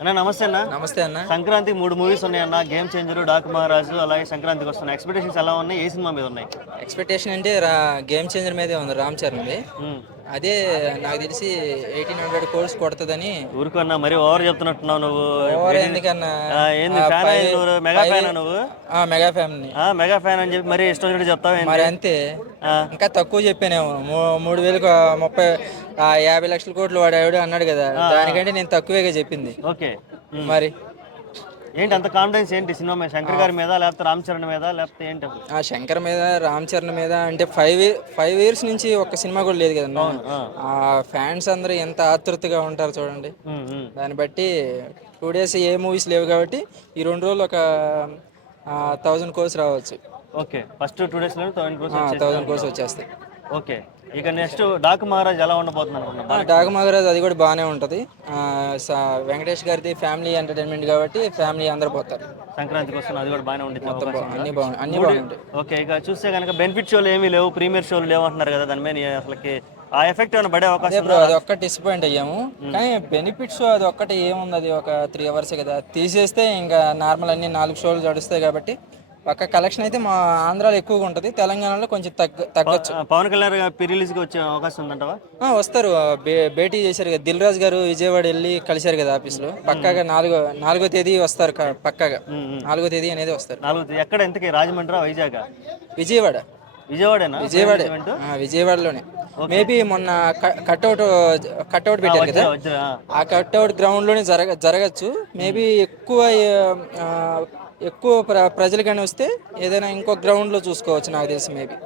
అన్న నమస్తే అన్న. నమస్తే అన్న. సంక్రాంతికి 3 మూవీస్ ఉన్నాయి అన్న. గేమ్ చేంజర్, డాక్ మహారాజు, అలాగే సంక్రాంతికి వస్తున్నాయి. ఎక్స్పెక్టేషన్స్ ఎలా ఉన్నాయి? ఏ సినిమా మీద ఉన్నాయి? ఎక్స్పెక్టేషన్ అంటే గేమ్ చేంజర్ మీదే ఉంది, రామ్ చరణ్ది. ఉమ్. అదే నాకు తెలిసి 1800 కోర్స్ కొడుతుందని. ఊరుకున్నా మరి ఓవర్ చెప్తున్నట్టున్నావు నువ్వు. ఓవర్ ఎందుకన్నా? ఏంది ఫ్యాన్ అయ్యి నువ్వు? మెగా ఫ్యాన్ నువ్వు? Mega family. మెగా ఫ్యాన్ అని చెప్పి మరి ఇష్టం వచ్చినట్టు చెప్తావు మరి ఏంది? అంతే. ఆ, ఇంకా తక్కువ చెప్పానేమో. 3000 30 50 లక్షల కోట్లు వాడాడు అన్నాడు కదా, దానికంటే నేను తక్కువేగా చెప్పింది. ఓకే. ఉమ్. మరి ఏంటి అంత కాన్ఫిడెన్స్ ఏంటి సినిమా మీద? శంకర్ గారి మీద, లేకపోతే రామ్ చరణ్ మీద, లేకపోతే ఏంటి? ఆ శంకర్ మీద, రామ్ చరణ్ మీద అంటే 5 ఇయర్స్ నుంచి ఒక్క సినిమా కూడా లేదు కదన్నా. ఆ. ఆ ఫ్యాన్స్ అందరూ ఎంత ఆతృతగా ఉంటారు చూడండి. ఉమ్, ఉమ్. దాన్ని బట్టి 2 days ఏ మూవీస్ లేవు కాబట్టి ఈ 2 రోజులు ఒక 1000 కోర్స్ రావచ్చు. ఓకే. ఫస్ట్ 2 days లో 1000 కోర్స్ వచ్చేస్తాయి. ఓకే. ఇక నెక్స్ట్ డాక్ మహారాజ్ ఎలా ఉండబోతుంది అనుకున్నా? డాగు మగరాజ్ అది కూడా బాగానే ఉంటుంది. వెంకటేష్ గారిది ఫ్యామిలీ ఎంటర్టైన్మెంట్ కాబట్టి ఫ్యామిలీ అందరు పోతారు. సంక్రాంతికి వస్తున్న అది కూడా బాగానే ఉంటుంది. అన్ని బాగుంటాయి. ఓకే. ఇక చూస్తే కనుక బెనిఫిట్ షోలు ఏమీ లేవు, ప్రీమియర్ షోలు లేవు అంటున్నారు కదా, దాని మీద అసలుకి ఆ ఎఫెక్ట్ ఏమైనా పడే అవకాశం ఉందా? అది ఒక్కటి డిసప్పాయింట్ అయ్యాము. కానీ బెనిఫిట్స్ అది ఒక్కటి ఏముంది, అది ఒక 3 hours కదా, తీసేస్తే ఇంకా నార్మల్ అన్ని 4 షోలు జడుస్తాయి కాబట్టి పక్క కలెక్షన్ అయితే మా ఆంధ్రాలో ఎక్కువగా ఉంటుంది, తెలంగాణలో కొంచెం తగ్గొచ్చు. పవన్ కళ్యాణ్ గారు రిలీజ్ కి వచ్చే అవకాశం ఉందంటవా? వస్తారు. భేటీ చేశారు కదా, దిల్ రాజు గారు విజయవాడ వెళ్ళి కలిశారు కదా ఆఫీస్లో. పక్కాగా 4వ తేదీ వస్తారు. పక్కాగా 4వ తేదీ అనేది వస్తారు. 4 ఎక్కడ? ఎంతకి? రాజమండ్రి, వైజాగ్? విజయవాడ. విజయవాడేనా? విజయవాడలోనే. మేబీ మొన్న కట్అవుట్ పెట్టారు కదా, ఆ కట్అవుట్ గ్రౌండ్ లోనే జరగచ్చు. మేబీ ఎక్కువ ప్రజలు కానీ వస్తే ఏదైనా ఇంకో గ్రౌండ్ లో చూసుకోవచ్చు నాకు తెలిసి. మేబీ